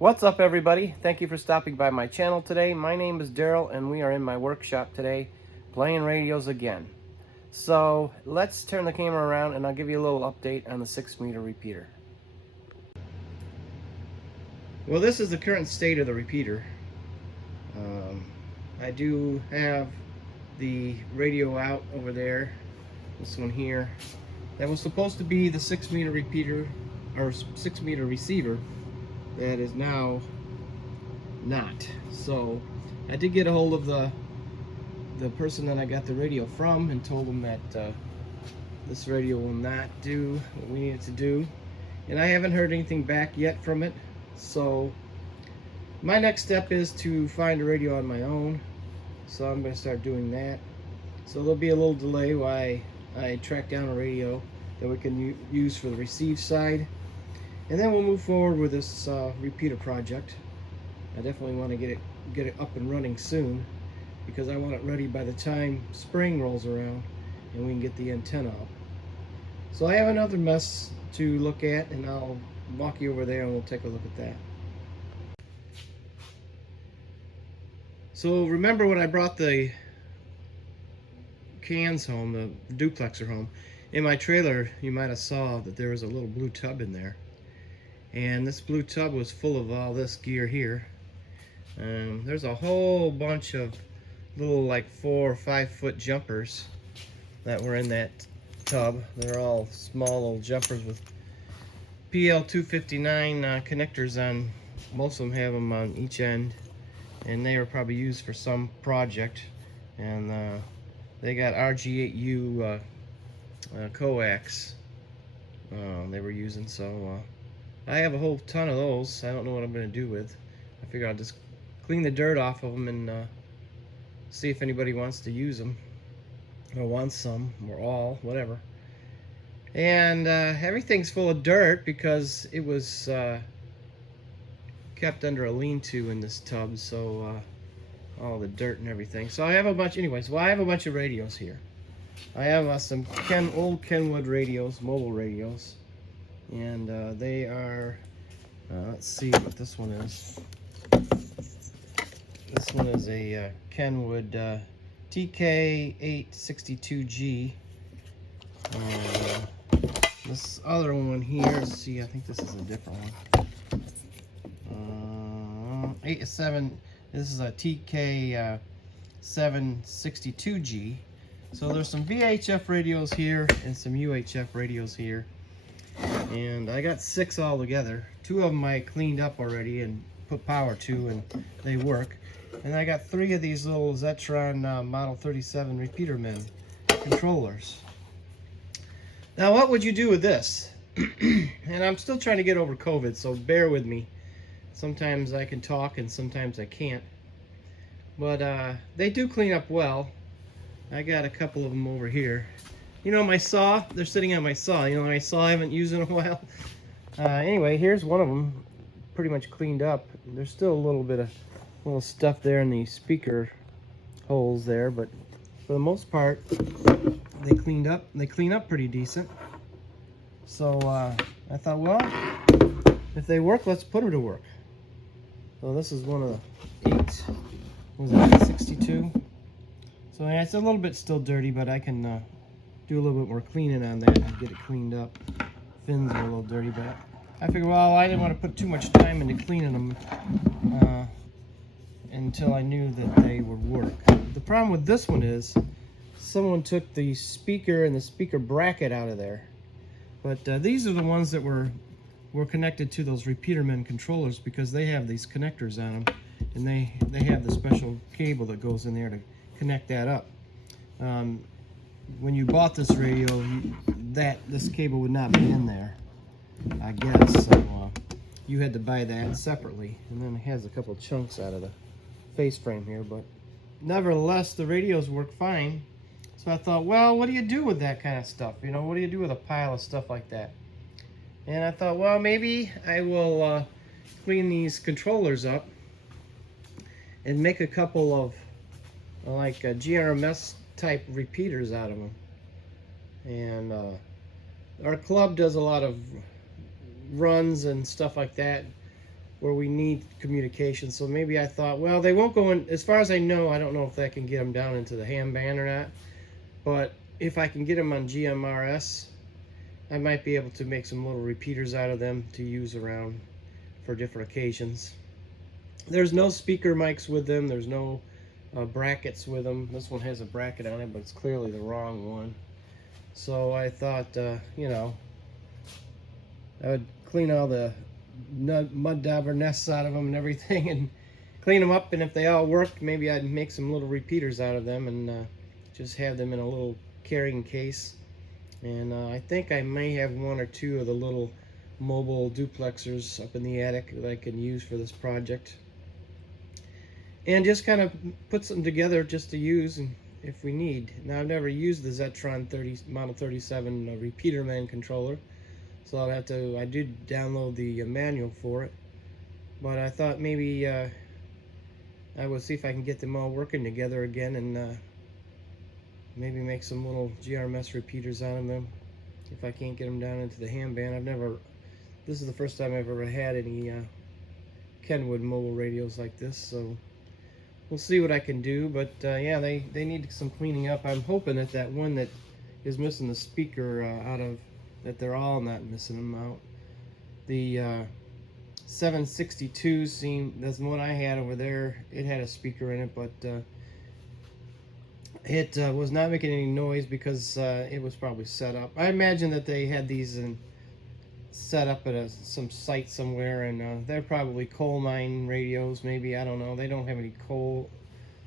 What's up, everybody? Thank you for stopping by my channel today. My name is Daryl and we are in my workshop today playing radios again. So let's turn the camera around and I'll give you a little update on the 6-meter repeater. Well, this is the current state of the repeater. I do have the radio out over there, this one here. That was supposed to be the 6-meter repeater or 6-meter receiver. That is now not. So I did get a hold of the person that I got the radio from and told him that this radio will not do what we need it to do, and I haven't heard anything back yet from it. So my next step is to find a radio on my own, so I'm going to start doing that. So there'll be a little delay while I track down a radio that we can use for the receive side. And then we'll move forward with this repeater project. I definitely want to get it up and running soon, because I want it ready by the time spring rolls around and we can get the antenna up. So I have another mess to look at, and I'll walk you over there and we'll take a look at that. So remember when I brought the cans home, the duplexer home, in my trailer you might have saw that there was a little blue tub in there. And this blue tub was full of all this gear here. There's a whole bunch of little like 4 or 5 foot jumpers that were in that tub. They're all small little jumpers with PL259 connectors on. Most of them have them on each end, and they were probably used for some project. And they got RG8U coax they were using. So I have a whole ton of those. I don't know what I'm going to do with. I figure I'll just clean the dirt off of them and see if anybody wants to use them, or wants some, or all, whatever. And everything's full of dirt because it was kept under a lean-to in this tub, so all the dirt and everything. So I have a bunch, anyways. Well, I have a bunch of radios here. I have some old Kenwood radios, mobile radios. And they are, let's see what this one is. This one is a Kenwood TK862G. This other one here, let's see, I think this is a different one. This is a TK762G. So there's some VHF radios here and some UHF radios here. And I got 6 all together. 2 of them I cleaned up already and put power to, and they work. And I got 3 of these little Zetron Model 37 Repeaterman controllers. Now, what would you do with this? And I'm still trying to get over COVID, so bear with me. Sometimes I can talk and sometimes I can't. But they do clean up well. I got a couple of them over here. You know, my saw, they're sitting on my saw. You know, my saw I haven't used in a while. Anyway, here's one of them, pretty much cleaned up. There's still a little bit of little stuff there in the speaker holes there, but for the most part, they cleaned up. They clean up pretty decent. So I thought, well, if they work, let's put them to work. So this is one of the 8. Was it 62? So yeah, it's a little bit still dirty, but I can do a little bit more cleaning on that and get it cleaned up. Fins are a little dirty, but I figured, well, I didn't want to put too much time into cleaning them until I knew that they would work. The problem with this one is someone took the speaker and the speaker bracket out of there. But these are the ones that were connected to those Repeaterman controllers, because they have these connectors on them, and they have the special cable that goes in there to connect that up. When you bought this radio, this cable would not be in there, I guess. So you had to buy that separately, and then it has a couple chunks out of the face frame here. But nevertheless, the radios work fine. So I thought, well, what do you do with that kind of stuff? You know, what do you do with a pile of stuff like that? And I thought, well, maybe I will clean these controllers up and make a couple of like GRMS type repeaters out of them. And our club does a lot of runs and stuff like that where we need communication. So maybe I thought, well, they won't go in, as far as I know, I don't know if I can get them down into the ham band or not, but if I can get them on GMRS, I might be able to make some little repeaters out of them to use around for different occasions. There's no speaker mics with them. There's no brackets with them. This one has a bracket on it, but it's clearly the wrong one. So I thought, you know, I would clean all the mud dauber nests out of them and everything and clean them up, and if they all worked, maybe I'd make some little repeaters out of them and just have them in a little carrying case. And I think I may have one or two of the little mobile duplexers up in the attic that I can use for this project, and just kind of put something together just to use and if we need. Now, I've never used the Zetron Model 37 Repeaterman controller, so I'll have to, I did download the manual for it, but I thought maybe I will see if I can get them all working together again and maybe make some little GRMS repeaters out of them if I can't get them down into the ham band. This is the first time I've ever had any Kenwood mobile radios like this, so we'll see what I can do. But yeah, they need some cleaning up. I'm hoping that one that is missing the speaker that they're all not missing them out. The 762 that's the one I had over there. It had a speaker in it, but it was not making any noise because it was probably set up. I imagine that they had these set up at some site somewhere, and they're probably coal mine radios, maybe. I don't know. They don't have any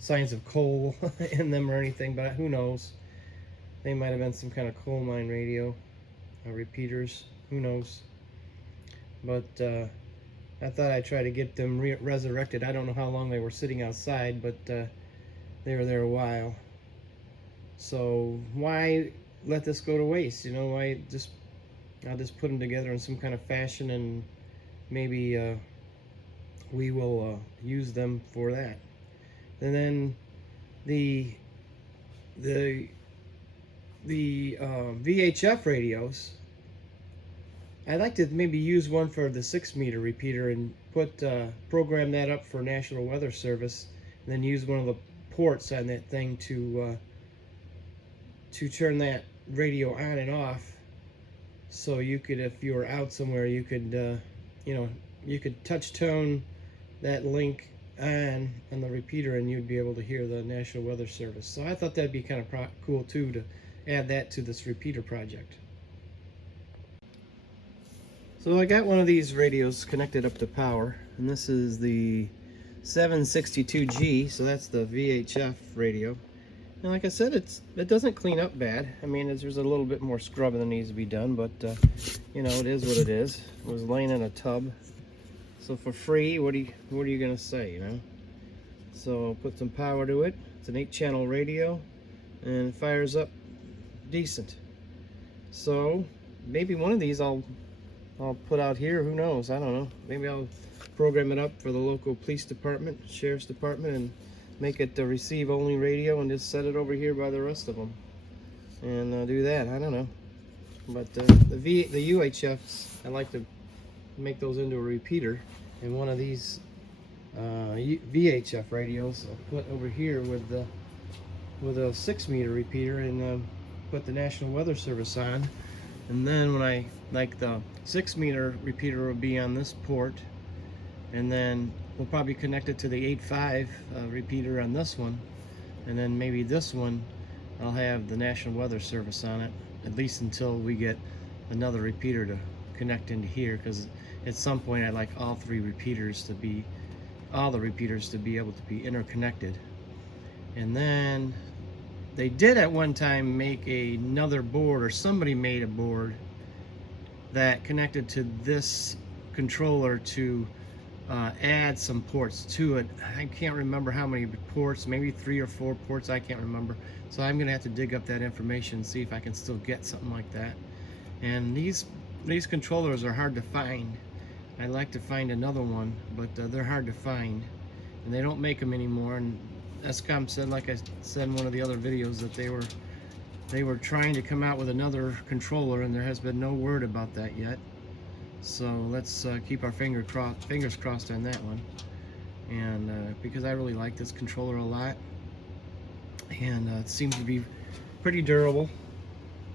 signs of coal in them or anything, but who knows? They might have been some kind of coal mine radio repeaters. Who knows? But I thought I'd try to get them resurrected. I don't know how long they were sitting outside, but they were there a while. So why let this go to waste? You know, I'll just put them together in some kind of fashion, and maybe we will use them for that. And then the VHF radios, I'd like to maybe use one for the 6-meter repeater and program that up for National Weather Service, and then use one of the ports on that thing to turn that radio on and off. So you could, if you were out somewhere, you could, you could touch tone that link on the repeater, and you'd be able to hear the National Weather Service. So I thought that'd be kind of cool too, to add that to this repeater project. So I got one of these radios connected up to power, and this is the 762G, so that's the VHF radio. And like I said, it doesn't clean up bad. I mean, there's a little bit more scrubbing that needs to be done, but you know, it is what it is. It was laying in a tub, so for free, what are you gonna say, you know? So I'll put some power to it. It's an 8-channel radio, and it fires up decent. So maybe one of these I'll put out here. Who knows? I don't know. Maybe I'll program it up for the local police department, sheriff's department, and make it a receive-only radio, and just set it over here by the rest of them, and do that. I don't know. But the UHFs, I like to make those into a repeater, and one of these VHF radios I'll put over here with a 6-meter repeater, and put the National Weather Service on. And then when the 6-meter repeater will be on this port, and then we'll probably connect it to the 8.5 repeater on this one, and then maybe this one I'll have the National Weather Service on it, at least until we get another repeater to connect into here, because at some point I'd like all the repeaters to be able to be interconnected. And then they did at one time make another board, or somebody made a board that connected to this controller to add some ports to it. I can't remember how many ports, maybe 3 or 4 ports, I can't remember. So I'm gonna have to dig up that information and see if I can still get something like that. And these controllers are hard to find. I'd like to find another one, but they're hard to find, and they don't make them anymore. And SCOM said, like I said in one of the other videos, that they were trying to come out with another controller, and there has been no word about that yet. So let's keep our fingers crossed on that one. And because I really like this controller a lot, and it seems to be pretty durable.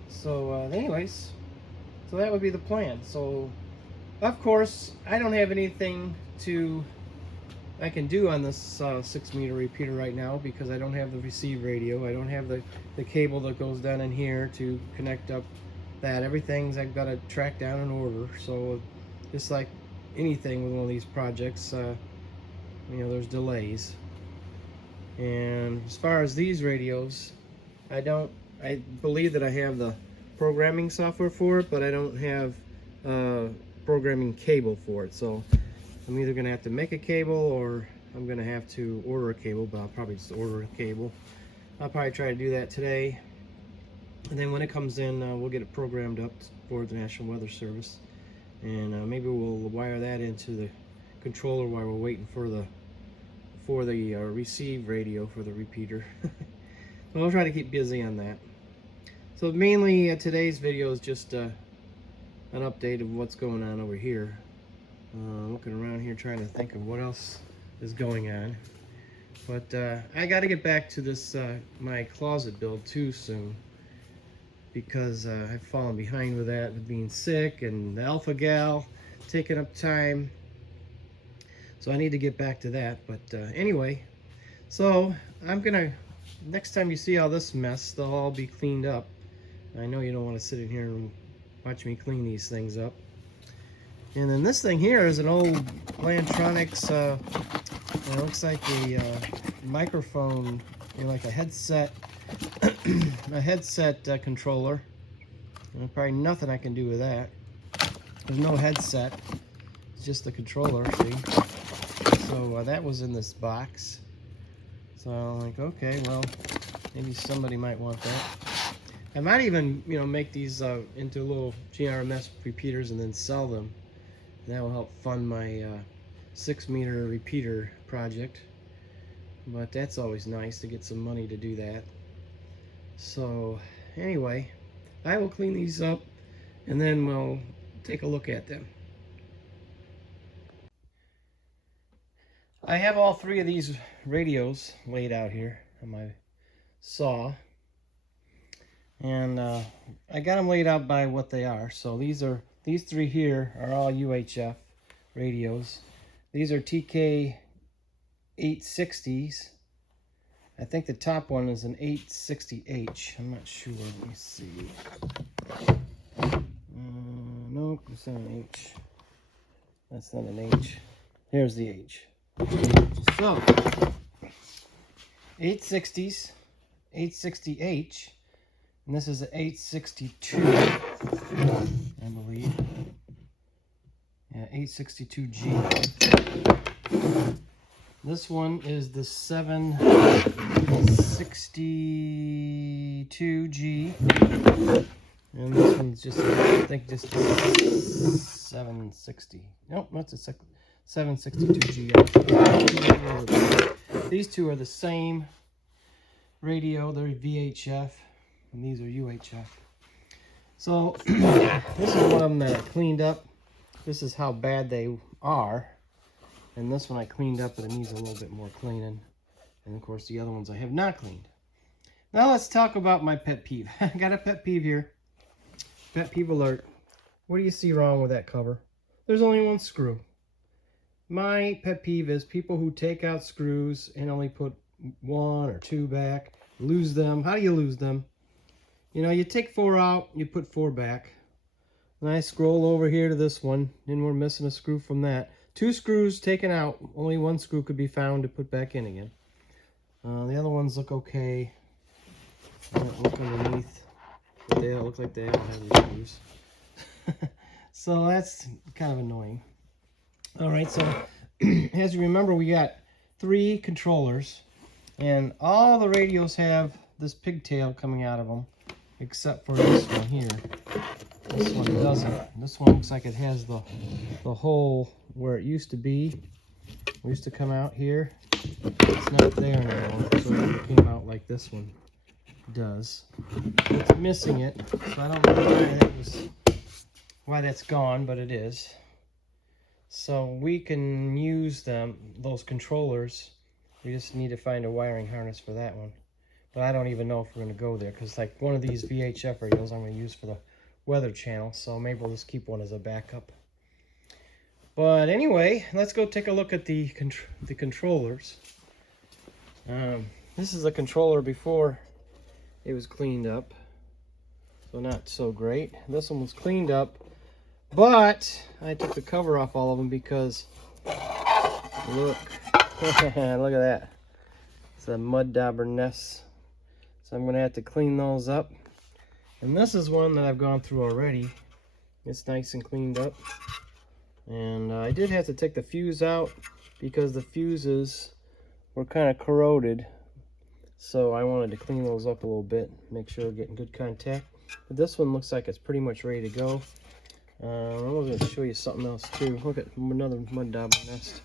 So anyways, so that would be the plan. So of course I don't have anything I can do on this 6-meter repeater right now, because I don't have the receive radio. I don't have the cable that goes down in here to connect up that. Everything's I've got to track down and order. So just like anything with one of these projects, you know, there's delays. And as far as these radios, I believe that I have the programming software for it, but I don't have programming cable for it. So I'm either going to have to make a cable, or I'm going to have to order a cable, but I'll probably just order a cable. I'll probably try to do that today. And then when it comes in, we'll get it programmed up for the National Weather Service. And maybe we'll wire that into the controller while we're waiting for the receive radio for the repeater. But I'll try to keep busy on that. So mainly today's video is just an update of what's going on over here. Looking around here trying to think of what else is going on. But I got to get back to this my closet build too soon, because I've fallen behind with that, with being sick and the alpha gal taking up time. So I need to get back to that. But anyway, so I'm gonna, next time you see all this mess, they'll all be cleaned up. I know you don't want to sit in here and watch me clean these things up. And then this thing here is an old Plantronics, it looks like a microphone, you know, like a headset, a headset controller. And probably nothing I can do with that. There's no headset, it's just the controller, see? So that was in this box. So I'm like, okay, well, maybe somebody might want that. I might even, you know, make these into little GRMS repeaters and then sell them. That will help fund my 6-meter repeater project. But that's always nice to get some money to do that. So anyway, I will clean these up and then we'll take a look at them. I have all 3 of these radios laid out here on my saw. And I got them laid out by what they are. So these 3 here are all UHF radios. These are TK 860s. I think the top one is an 860H. I'm not sure. Let me see. Nope, it's not an H. That's not an H. Here's the H. So 860s, 860H. And this is an 862, I believe. Yeah, 862G. This one is the 762G. And this one's just, I think, just 760. Nope, that's a 762G. These 2 are the same radio. They're VHF. And these are UHF. So this is one of them that I cleaned up. This is how bad they are. And this one I cleaned up, but it needs a little bit more cleaning. And of course the other ones I have not cleaned. Now let's talk about my pet peeve. I got a pet peeve here. Pet peeve alert. What do you see wrong with that cover? There's only 1 screw. My pet peeve is people who take out screws and only put 1 or 2 back. Lose them. How do you lose them? You know, you take 4 out, you put 4 back. And I scroll over here to this one, and we're missing a screw from that. 2 screws taken out, only 1 screw could be found to put back in again. The other ones look okay. I don't look underneath, but they look like they don't have any screws. So that's kind of annoying. Alright, so as you remember, we got 3 controllers, and all the radios have this pigtail coming out of them, except for this one here. This one doesn't. This one looks like it has the hole where it used to be. It used to come out here. It's not there anymore, so it came out like this one does. It's missing it, so I don't know why that was why that's gone, but it is. So we can use those controllers. We just need to find a wiring harness for that one. But I don't even know if we're going to go there, because like one of these VHF radios I'm going to use for the weather channel, so maybe we'll just keep one as a backup. But anyway, let's go take a look at the controllers. This is a controller before it was cleaned up, so not so great. This one was cleaned up, but I took the cover off all of them because look, look at that. It's a mud dauber nest. So I'm going to have to clean those up. And this is one that I've gone through already. It's nice and cleaned up. And I did have to take the fuse out because the fuses were kind of corroded. So I wanted to clean those up a little bit, make sure we're getting good contact. But this one looks like it's pretty much ready to go. I was going to show you something else too. Look at another mud dauber nest.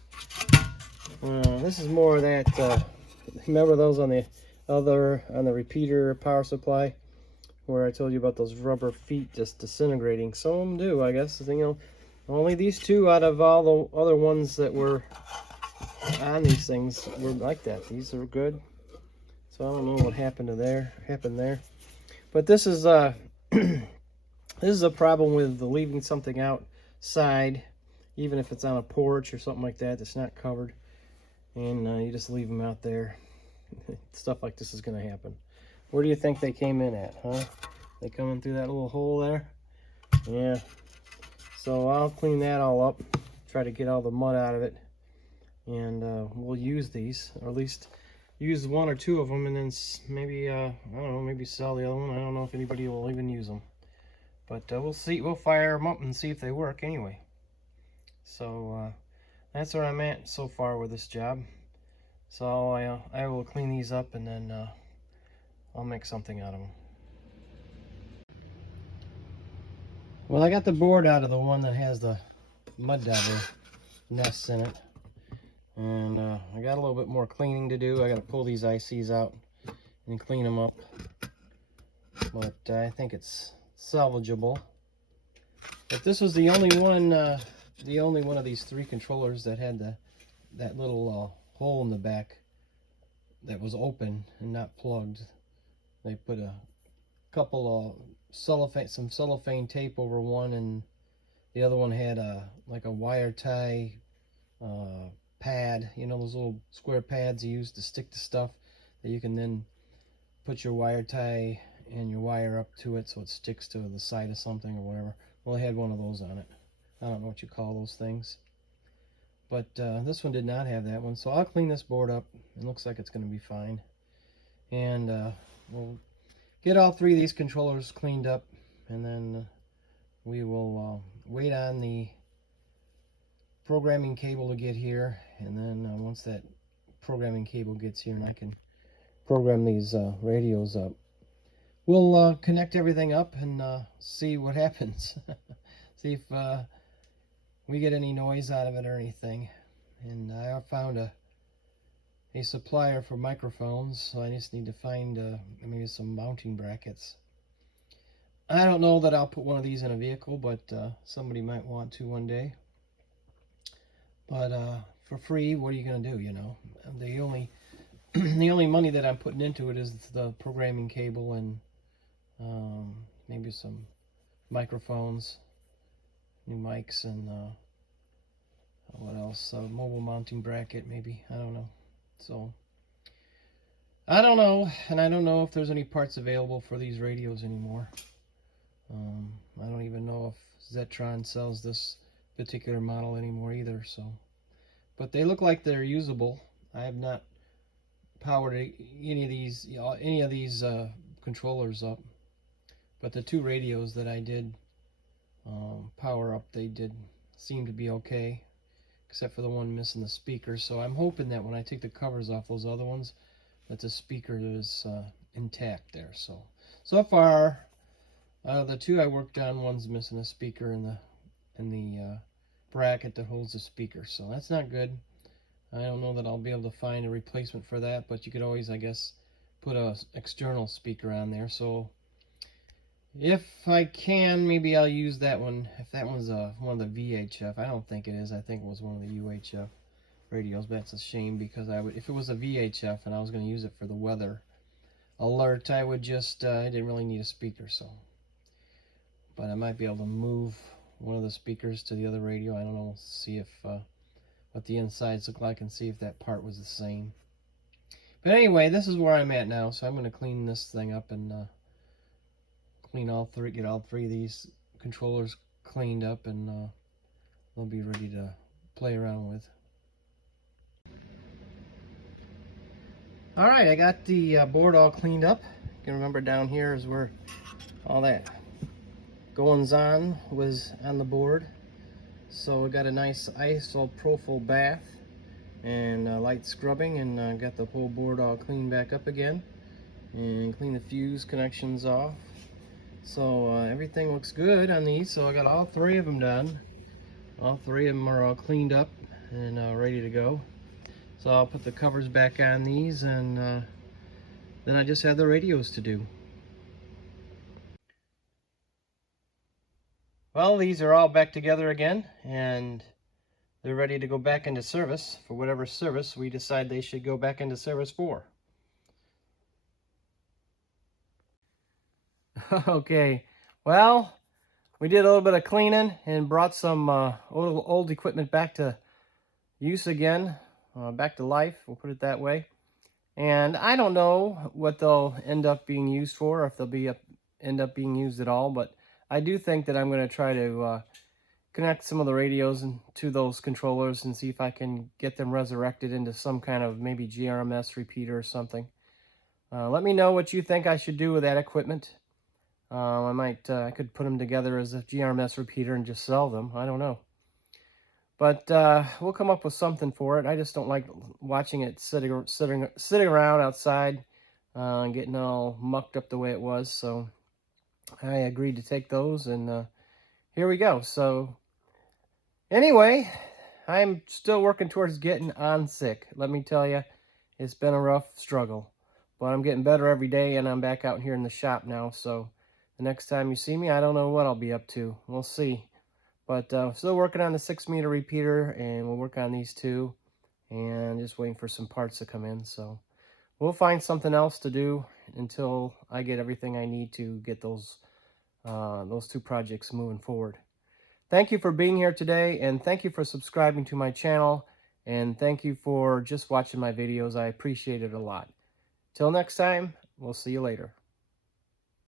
This is more of that, remember those on the repeater power supply where I told you about those rubber feet just disintegrating? Some of them do, I guess. You know, only these two out of all the other ones that were on these things were like that. These are good. So I don't know what happened there. But this is this is a problem with leaving something outside, even if it's on a porch or something like that that's not covered, and you just leave them out there. Stuff like this is going to happen. Where do you think they came in at, huh? They come in through that little hole there? Yeah. So I'll clean that all up, try to get all the mud out of it, and we'll use these, or at least use one or two of them, and then maybe, I don't know, maybe sell the other one. I don't know if anybody will even use them. But we'll see. We'll fire them up and see if they work anyway. So that's where I'm at so far with this job. So I will clean these up, and then I'll make something out of them. Well, I got the board out of the one that has the mud dauber nests in it, and I got a little bit more cleaning to do. I got to pull these ICs out and clean them up, but I think it's salvageable. But this was the only one of these three controllers that had that little hole in the back that was open and not plugged. They put a couple of some cellophane tape over one, and the other one had like a wire tie pad, you know, those little square pads you use to stick to stuff that you can then put your wire tie and your wire up to it so it sticks to the side of something or whatever. Well, it had one of those on it. I don't know what you call those things. But this one did not have that one, so I'll clean this board up. It looks like it's going to be fine. And we'll get all three of these controllers cleaned up, and then we will wait on the programming cable to get here. And then once that programming cable gets here and I can program these radios up, we'll connect everything up and see what happens. See if we get any noise out of it or anything. And I found a supplier for microphones, so I just need to find maybe some mounting brackets. I don't know that I'll put one of these in a vehicle, but somebody might want to one day. But for free, what are you going to do, you know? The only money that I'm putting into it is the programming cable and maybe some microphones, new mics, and what else? A mobile mounting bracket, maybe. I don't know. So I don't know, and I don't know if there's any parts available for these radios anymore. I don't even know if Zetron sells this particular model anymore either. So, but they look like they're usable. I have not powered any of these controllers up, but the two radios that I did power up, they did seem to be okay, except for the one missing the speaker. So I'm hoping that when I take the covers off those other ones, that the speaker is intact there. So far, the two I worked on, one's missing a speaker in the bracket that holds the speaker. So that's not good. I don't know that I'll be able to find a replacement for that, but you could always, I guess, put a external speaker on there. So If I can, maybe I'll use that one. If that one's one of the VHF, I don't think it is. I think it was one of the UHF radios. But that's a shame, because if it was a VHF and I was going to use it for the weather alert, I would just I didn't really need a speaker. So, but I might be able to move one of the speakers to the other radio. I don't know. See if what the insides look like and see if that part was the same. But anyway, this is where I'm at now. So I'm going to clean this thing up and get all three of these controllers cleaned up, and they'll be ready to play around with. Alright, I got the board all cleaned up. You can remember down here is where all that goings on was on the board. So we got a nice isopropyl bath and light scrubbing, and got the whole board all cleaned back up again, and clean the fuse connections off. So everything looks good on these. So I got all three of them done. All three of them are all cleaned up and ready to go. So I'll put the covers back on these, and then I just have the radios to do. Well, these are all back together again, and they're ready to go back into service for whatever service we decide they should go back into service for. Okay, well, we did a little bit of cleaning and brought some old equipment back to use again, back to life, we'll put it that way. And I don't know what they'll end up being used for, or if they'll end up being used at all, but I do think that I'm going to try to connect some of the radios to those controllers and see if I can get them resurrected into some kind of maybe GRMS repeater or something. Let me know what you think I should do with that equipment. I could put them together as a GRMS repeater and just sell them. I don't know. But we'll come up with something for it. I just don't like watching it sitting around outside and getting all mucked up the way it was. So I agreed to take those, and here we go. So anyway, I'm still working towards getting on sick. Let me tell you, it's been a rough struggle. But I'm getting better every day, and I'm back out here in the shop now. So the next time you see me, I don't know what I'll be up to. We'll see. But still working on the 6-meter repeater, and we'll work on these two, and just waiting for some parts to come in. So we'll find something else to do until I get everything I need to get those two projects moving forward. Thank you for being here today, and thank you for subscribing to my channel, and thank you for just watching my videos. I appreciate it a lot. Till next time, we'll see you later.